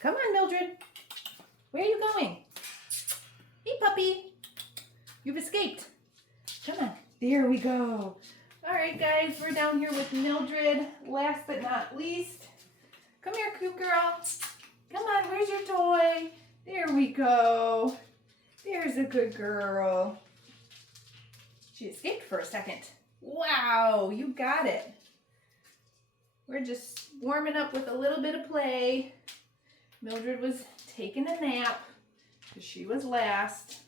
Come on, Mildred. Where are you going? Hey, puppy. You've escaped. Come on. There we go. All right, guys, we're down here with Mildred. Last but not least, come here, cute girl. Come on, where's your toy? There we go. There's a good girl. She escaped for a second. Wow, you got it. We're just warming up with a little bit of play. Mildred was taking a nap because she was last.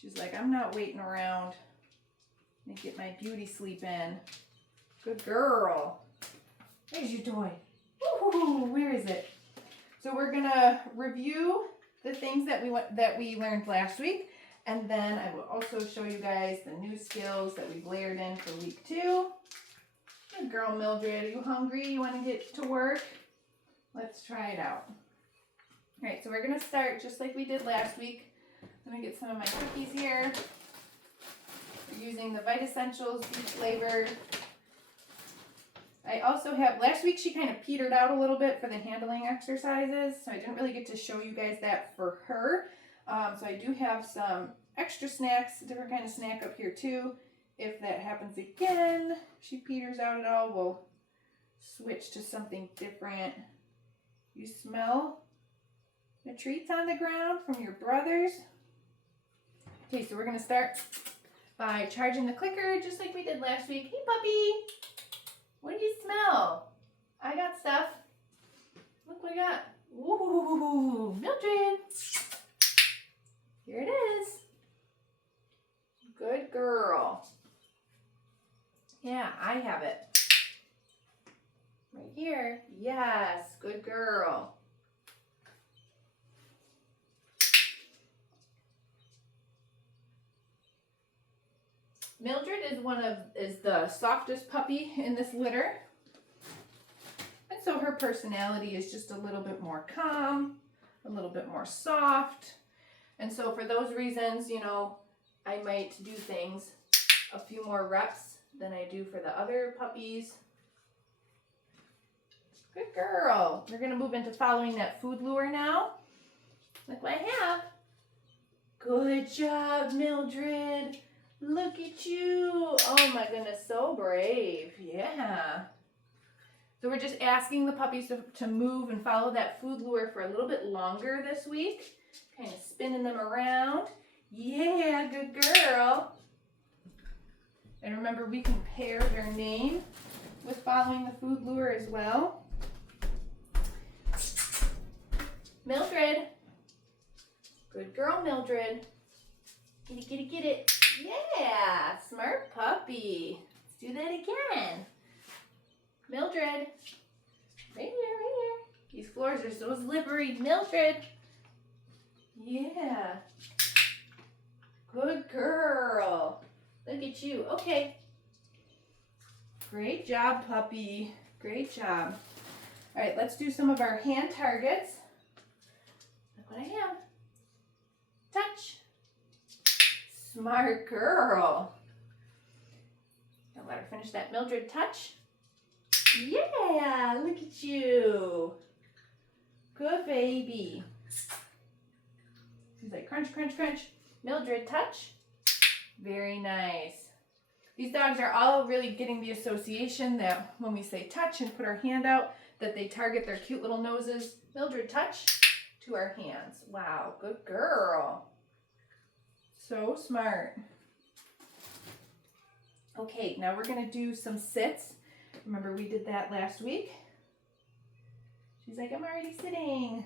She's like, I'm not waiting around. Let me get my beauty sleep in. Good girl. There's your toy. Woo-hoo-hoo, where is it? So we're gonna review the things that we learned last week, and then I will also show you guys the new skills that we've layered in for week 2. Good girl, Mildred. Are you hungry? You want to get to work? Let's try it out. All right, so we're gonna start just like we did last week. I'm gonna get some of my cookies here. We're using the Vita Essentials beef flavor. I also have, last week she kind of petered out a little bit for the handling exercises, so I didn't really get to show you guys that for her. So I do have some extra snacks, different kind of snack up here too. If that happens again, if she peters out at all, we'll switch to something different. You smell the treats on the ground from your brothers? Okay, so we're gonna start by charging the clicker just like we did last week. Hey puppy! What do you smell? I got stuff. Look what I got. Ooh, Mildred. Here it is. Good girl. Yeah, I have it. Right here. Yes, good girl. Mildred is the softest puppy in this litter. And so her personality is just a little bit more calm, a little bit more soft. And so for those reasons, you know, I might do things a few more reps than I do for the other puppies. Good girl. We're going to move into following that food lure now. Look what I have. Good job, Mildred. Look at you. Oh my goodness, so brave. Yeah. So we're just asking the puppies to move and follow that food lure for a little bit longer this week. Kind of spinning them around. Yeah, good girl. And remember, we can pair their name with following the food lure as well. Mildred. Good girl, Mildred. Get it, get it, get it. Yeah, smart puppy. Let's do that again. Mildred. Right here, right here. These floors are so slippery. Mildred. Yeah. Good girl. Look at you. Okay. Great job, puppy. Great job. All right, let's do some of our hand targets. Look what I have. Touch. Smart girl. I'll let her finish that. Mildred, touch. Yeah, look at you. Good baby. She's like, crunch, crunch, crunch. Mildred, touch. Very nice. These dogs are all really getting the association that when we say touch and put our hand out, that they target their cute little noses. Mildred, touch to our hands. Wow, good girl. So smart. Okay, now we're going to do some sits. Remember we did that last week? She's like, I'm already sitting.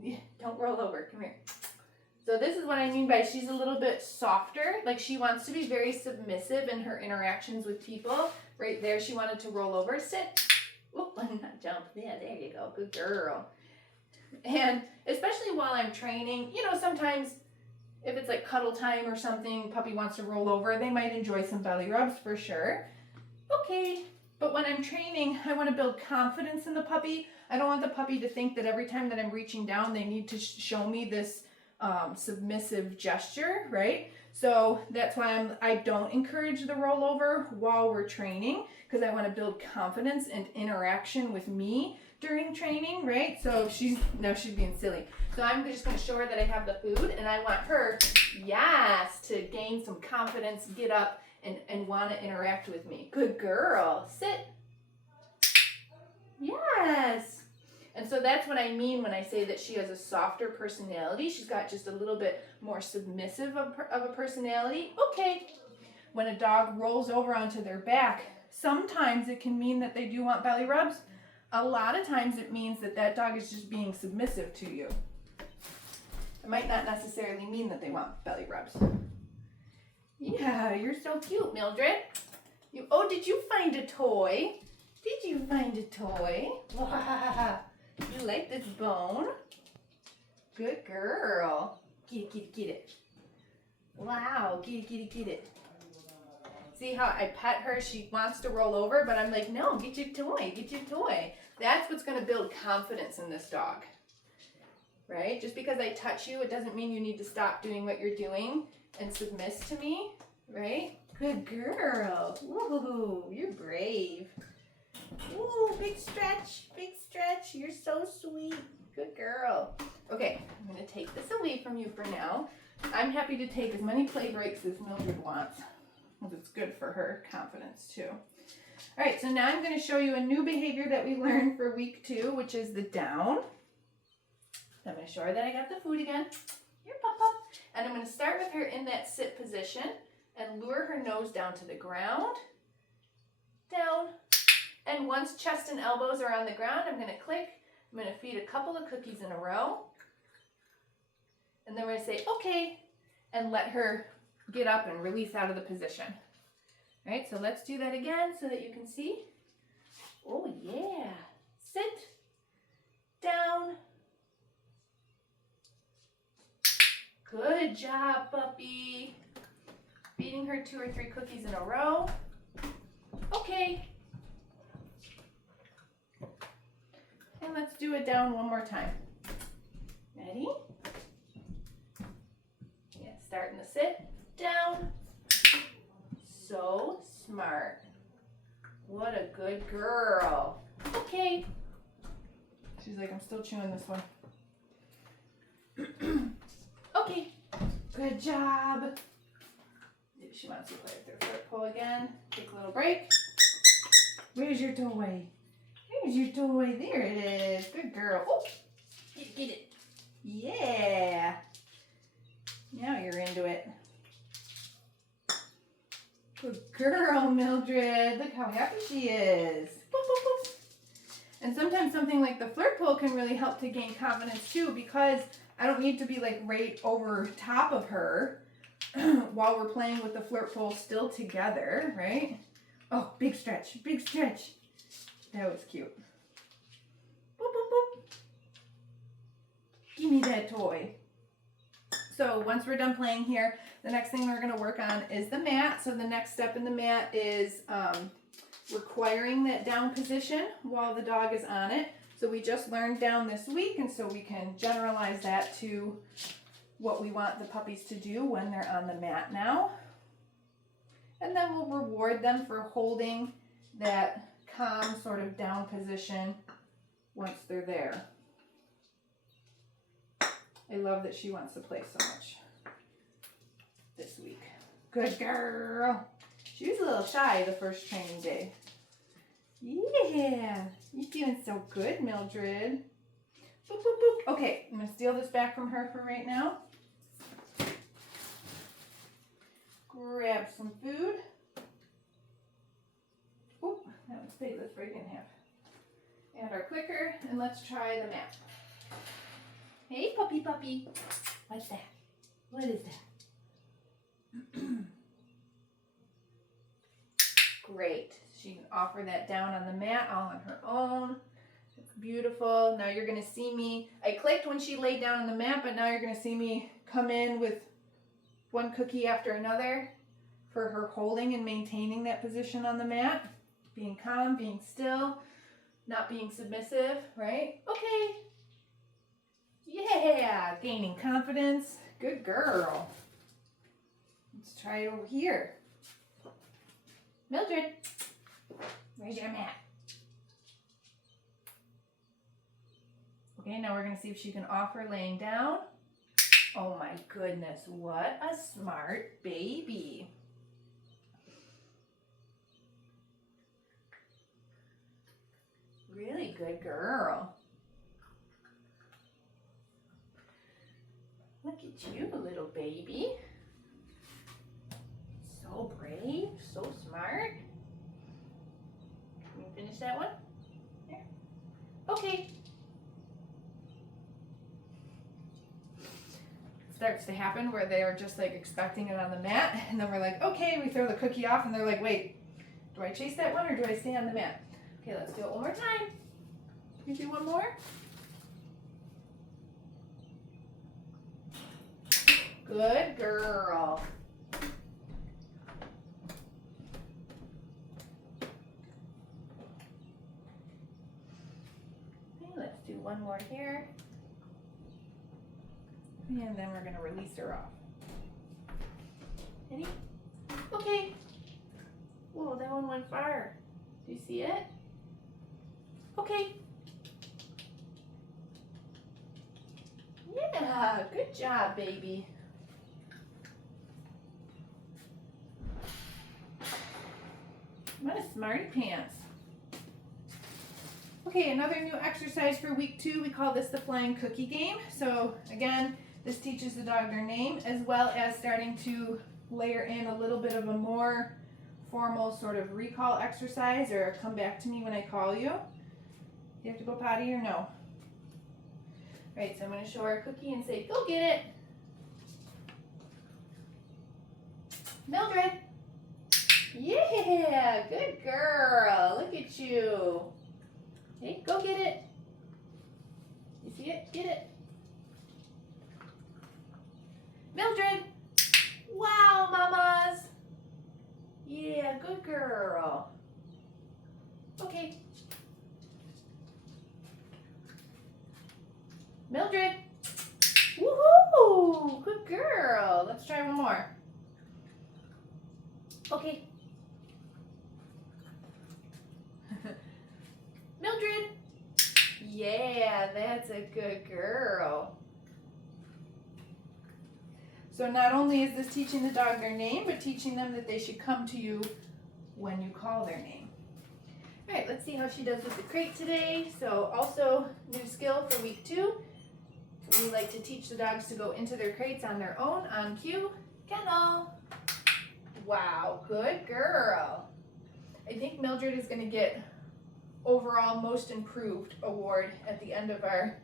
Yeah, don't roll over. Come here. So this is what I mean by she's a little bit softer. Like she wants to be very submissive in her interactions with people. Right there, she wanted to roll over. Sit. Oop, not jump. Yeah, there you go. Good girl. And especially while I'm training, you know, sometimes if it's like cuddle time or something, puppy wants to roll over, they might enjoy some belly rubs for sure. Okay, but when I'm training, I want to build confidence in the puppy. I don't want the puppy to think that every time that I'm reaching down, they need to show me this submissive gesture, right? So that's why I don't encourage the rollover while we're training, because I want to build confidence and interaction with me during training, right? So she's being silly. So I'm just going to show her that I have the food, and I want her, yes, to gain some confidence, get up, and want to interact with me. Good girl. Sit. Yes. And so that's what I mean when I say that she has a softer personality. She's got just a little bit more submissive of a personality. Okay. When a dog rolls over onto their back, sometimes it can mean that they do want belly rubs. A lot of times it means that that dog is just being submissive to you. It might not necessarily mean that they want belly rubs. Yeah, you're so cute, Mildred. Oh, did you find a toy? Did you find a toy? You like this bone? Good girl. Get it, get it, get it. Wow, get it, get it, get it. See how I pet her? She wants to roll over, but I'm like, no, get your toy, get your toy. That's what's going to build confidence in this dog, right? Just because I touch you, it doesn't mean you need to stop doing what you're doing and submit to me, right? Good girl. Woohoo, you're brave. Ooh, big stretch, big stretch. You're so sweet. Good girl. Okay, I'm going to take this away from you for now. I'm happy to take as many play breaks as Mildred wants, because it's good for her confidence too. All right, so now I'm going to show you a new behavior that we learned for week 2, which is the down. I'm going to show her that I got the food again. Here, pop, pop. And I'm going to start with her in that sit position and lure her nose down to the ground. Down. And once chest and elbows are on the ground, I'm going to click. I'm going to feed a couple of cookies in a row. And then we're going to say, okay, and let her get up and release out of the position. All right, so let's do that again so that you can see. Oh, yeah. Sit. Down. Good job, puppy. Feeding her 2 or 3 cookies in a row. Okay. And let's do it down one more time. Ready? Yeah, starting to sit. Down. So smart. What a good girl. Okay. She's like, I'm still chewing this one. Okay. Good job. Maybe she wants to play with her foot pull again. Take a little break. Where's your toy? There's your toy. There it is. Good girl. Oh, get it. Yeah. Now you're into it. Good girl, Mildred. Look how happy she is. Boop, boop, boop. And sometimes something like the flirt pull can really help to gain confidence too, because I don't need to be like right over top of her while we're playing with the flirt pull still together, right? Oh, big stretch, big stretch. That was cute. Boop, boop, boop. Give me that toy. So once we're done playing here, the next thing we're going to work on is the mat. So the next step in the mat is requiring that down position while the dog is on it. So we just learned down this week, and so we can generalize that to what we want the puppies to do when they're on the mat now. And then we'll reward them for holding that calm sort of down position once they're there. I love that she wants to play so much this week. Good girl. She was a little shy the first training day. Yeah, you're doing so good, Mildred. Boop, boop, boop. Okay, I'm going to steal this back from her for right now. Grab some food. Oop, that was big. Let's break it in half. Add our clicker, and let's try the mat. Hey, puppy, puppy. What's that? What is that? Great. She can offer that down on the mat all on her own. It's beautiful. Now you're going to see me. I clicked when she laid down on the mat, but now you're going to see me come in with one cookie after another for her holding and maintaining that position on the mat. Being calm, being still, not being submissive, right? Okay. Yeah, gaining confidence. Good girl. Let's try it over here. Mildred, where's your mat? Okay, now we're going to see if she can offer laying down. Oh my goodness, what a smart baby. Really good girl. Look at you, little baby. So brave, so smart. Can you finish that one? There. Okay. Starts to happen where they are just like expecting it on the mat, and then we're like, okay, we throw the cookie off, and they're like, wait, do I chase that one or do I stay on the mat? Okay, let's do it one more time. Can you do one more? Good girl. Okay, let's do one more here. And then we're going to release her off. Ready? Okay. Whoa, that one went far. Do you see it? Okay. Yeah, good job, baby. What a smarty pants. Okay, another new exercise for week 2. We call this the flying cookie game. So again, this teaches the dog their name as well as starting to layer in a little bit of a more formal sort of recall exercise, or come back to me when I call you. Do you have to go potty or no? Right, so I'm going to show her a cookie and say, go get it. Mildred. Yeah, good girl. Look at you. Hey, go get it. You see it? Get it. Mildred. Wow, mamas. Yeah, good girl. Okay. Mildred. Woohoo! Good girl. Let's try one more. Okay. Mildred. Yeah, that's a good girl. So not only is this teaching the dog their name, but teaching them that they should come to you when you call their name. All right, let's see how she does with the crate today. So also new skill for week 2. We like to teach the dogs to go into their crates on their own on cue. Kennel. Wow, good girl. I think Mildred is going to get overall most improved award at the end of our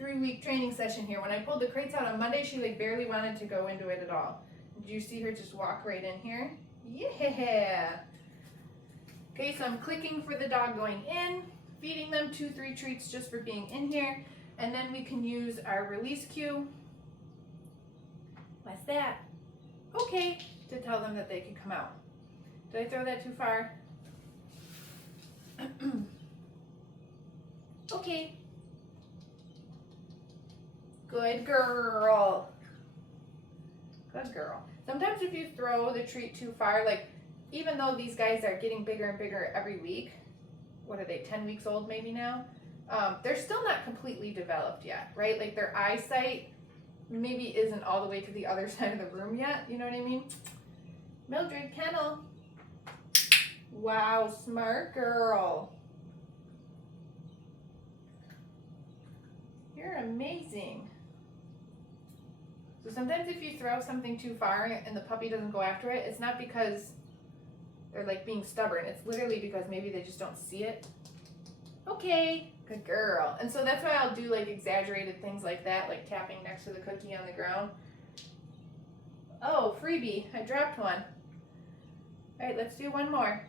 3-week training session here. When I pulled the crates out on Monday, she like barely wanted to go into it at all. Did you see her just walk right in here? Yeah. Okay, so I'm clicking for the dog going in, feeding them 2-3 treats just for being in here, and then we can use our release cue. What's that? Okay, to tell them that they can come out. Did I throw that too far? Okay. Good girl. Good girl. Sometimes if you throw the treat too far, like even though these guys are getting bigger and bigger every week, what are they, 10 weeks old maybe now? They're still not completely developed yet, right? Like their eyesight maybe isn't all the way to the other side of the room yet, you know what I mean? Mildred, kennel. Wow, smart girl. You're amazing. So sometimes if you throw something too far and the puppy doesn't go after it, it's not because they're like being stubborn. It's literally because maybe they just don't see it. Okay, good girl. And so that's why I'll do like exaggerated things like that, like tapping next to the cookie on the ground. Oh, freebie, I dropped one. All right, let's do one more.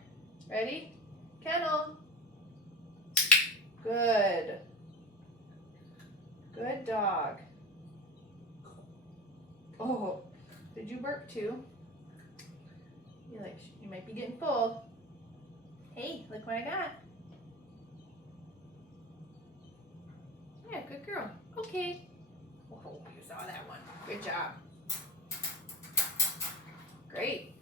Ready? Kennel. Good. Good dog. Oh, did you burp too? You might be getting full. Hey, look what I got. Yeah, good girl. Okay. Oh, you saw that one. Good job. Great.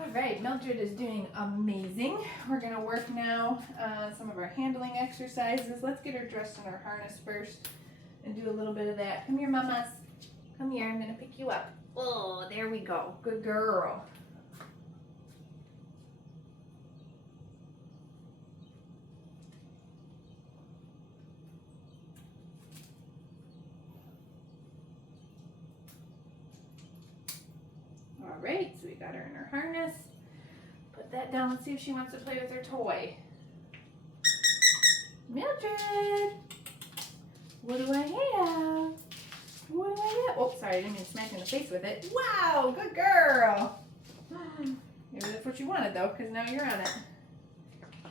All right, Mildred is doing amazing. We're gonna work now on some of our handling exercises. Let's get her dressed in her harness first and do a little bit of that. Come here, mamas. Come here, I'm gonna pick you up. Oh, there we go. Good girl. All right, so we got her in her harness. Put that down. Let's see if she wants to play with her toy. Mildred, what do I have? What do I have? Oh, sorry, I didn't mean to smack you in the face with it. Wow, good girl. Maybe that's what you wanted though, because now you're on it.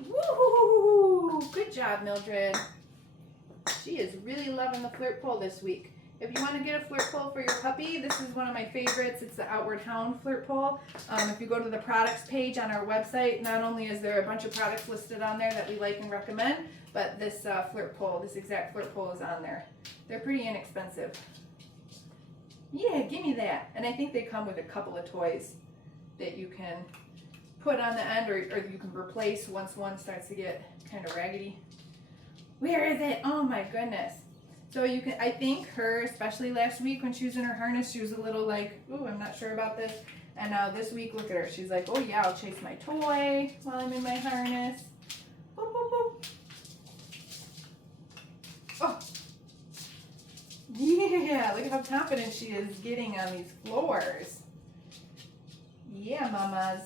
Woo! Good job, Mildred. She is really loving the flirt pole this week. If you want to get a flirt pole for your puppy, this is one of my favorites. It's the Outward Hound flirt pole. If you go to the products page on our website, not only is there a bunch of products listed on there that we like and recommend, but this flirt pole, this exact flirt pole is on there. They're pretty inexpensive. Yeah, give me that. And I think they come with a couple of toys that you can put on the end, or you can replace once one starts to get kind of raggedy. Where is it? Oh my goodness. So you can, I think her, especially last week when she was in her harness, she was a little like, ooh, I'm not sure about this. And now this week, look at her. She's like, oh yeah, I'll chase my toy while I'm in my harness. Boop, boop, boop. Oh. Yeah, look at how confident she is getting on these floors. Yeah, mamas.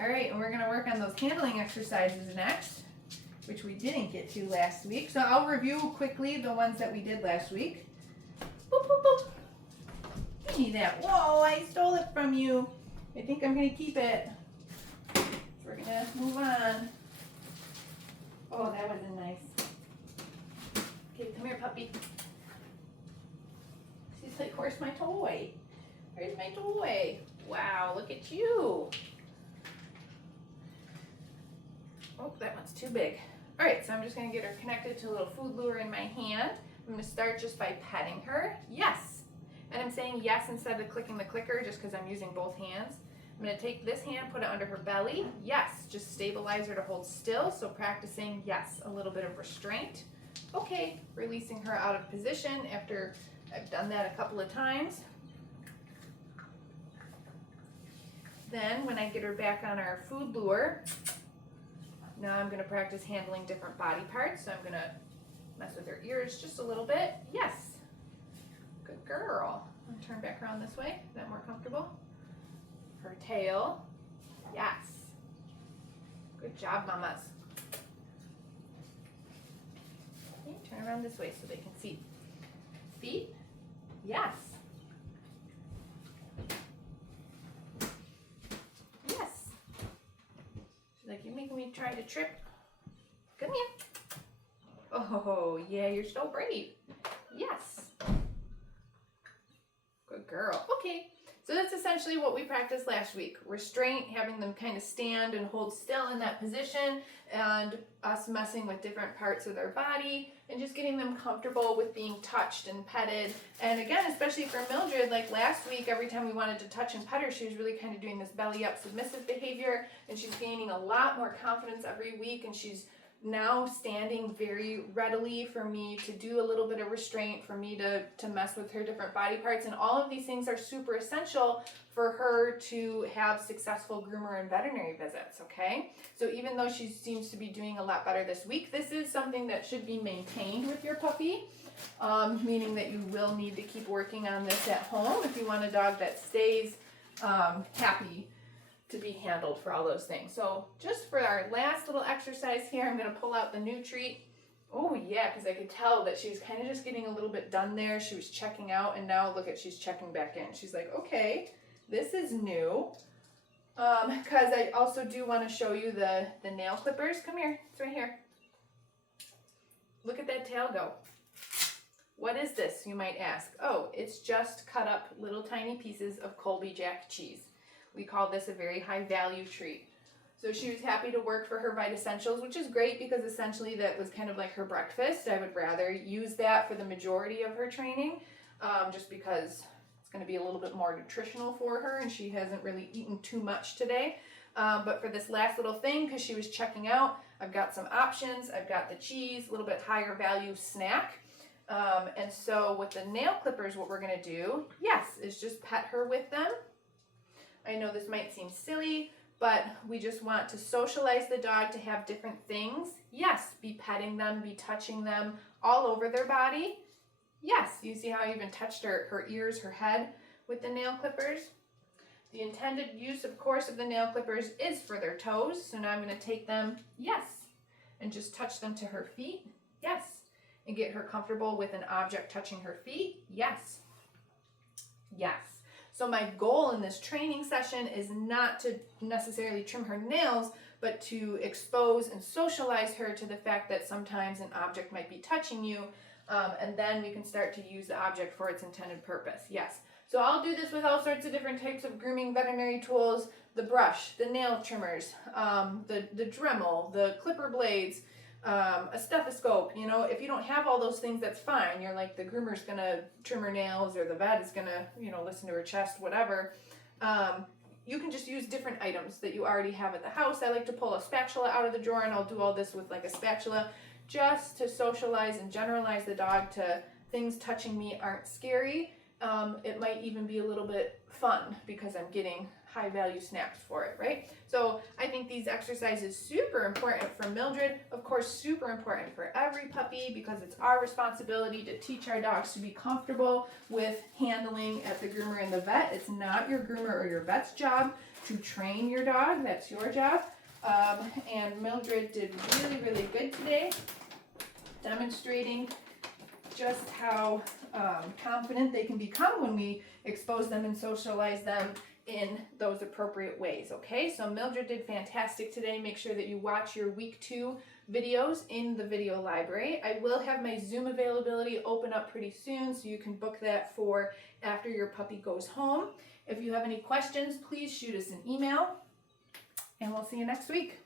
All right, and we're gonna work on those handling exercises next, which we didn't get to last week. So I'll review quickly the ones that we did last week. Boop, boop, boop. Give me that. Whoa, I stole it from you. I think I'm gonna keep it. So we're gonna move on. Oh, that wasn't nice. Okay, come here, puppy. She's like, where's my toy? Where's my toy? Wow, look at you. Oh, that one's too big. All right, so I'm just gonna get her connected to a little food lure in my hand. I'm gonna start just by petting her. Yes. And I'm saying yes instead of clicking the clicker just because I'm using both hands. I'm gonna take this hand, put it under her belly. Yes, just stabilize her to hold still. So practicing, yes, a little bit of restraint. Okay, releasing her out of position after I've done that a couple of times. Then when I get her back on our food lure, now I'm going to practice handling different body parts. So I'm going to mess with her ears just a little bit. Yes. Good girl. I'll turn back around this way. Is that more comfortable? Her tail. Yes. Good job, mamas. Okay, turn around this way so they can see. Feet. Yes. Yes. She's like, you're making me try to trip. Come here. Oh, yeah, you're so brave. Yes. Good girl. Okay. So that's essentially what we practiced last week. Restraint, having them kind of stand and hold still in that position, and us messing with different parts of their body and just getting them comfortable with being touched and petted. And again, especially for Mildred, like last week, every time we wanted to touch and pet her, she was really kind of doing this belly up submissive behavior, and she's gaining a lot more confidence every week, and she's now standing very readily for me to do a little bit of restraint, for me to mess with her different body parts. And all of these things are super essential for her to have successful groomer and veterinary visits, okay? So even though she seems to be doing a lot better this week, this is something that should be maintained with your puppy, meaning that you will need to keep working on this at home if you want a dog that stays happy to be handled for all those things. So just for our last little exercise here, I'm going to pull out the new treat. Oh yeah, because I could tell that she was kind of just getting a little bit done there. She was checking out, and now look at, she's checking back in. She's like, okay, this is new. Because I also do want to show you the nail clippers. Come here, it's right here. Look at that tail go. What is this, you might ask? Oh, it's just cut up little tiny pieces of Colby Jack cheese. We call this a very high value treat. So she was happy to work for her Vita Essentials, which is great because essentially that was kind of like her breakfast. I would rather use that for the majority of her training, just because it's going to be a little bit more nutritional for her, and she hasn't really eaten too much today. But for this last little thing, because she was checking out, I've got some options. I've got the cheese, a little bit higher value snack. And so with the nail clippers, what we're going to do, yes, is just pet her with them. I know this might seem silly, but we just want to socialize the dog to have different things. Yes, be petting them, be touching them all over their body. Yes, you see how I even touched her ears, her head with the nail clippers? The intended use, of course, of the nail clippers is for their toes. So now I'm going to take them, yes, and just touch them to her feet, yes, and get her comfortable with an object touching her feet, yes, yes. So my goal in this training session is not to necessarily trim her nails, but to expose and socialize her to the fact that sometimes an object might be touching you, and then we can start to use the object for its intended purpose, yes. So I'll do this with all sorts of different types of grooming veterinary tools, the brush, the nail trimmers, the Dremel, the clipper blades, a stethoscope. You know, if you don't have all those things, that's fine. You're like, the groomer's gonna trim her nails, or the vet is gonna, you know, listen to her chest, whatever. You can just use different items that you already have at the house. I like to pull a spatula out of the drawer, and I'll do all this with like a spatula, just to socialize and generalize the dog to things touching me aren't scary. It might even be a little bit fun because I'm getting high value snacks for it, right? So I think these exercises super important for Mildred, of course super important for every puppy, because it's our responsibility to teach our dogs to be comfortable with handling at the groomer and the vet. It's not your groomer or your vet's job to train your dog, that's your job. And Mildred did really, really good today, demonstrating just how confident they can become when we expose them and socialize them in those appropriate ways, okay? So Mildred did fantastic today. Make sure that you watch your week 2 videos in the video library. I will have my Zoom availability open up pretty soon, so you can book that for after your puppy goes home. If you have any questions, please shoot us an email, and we'll see you next week.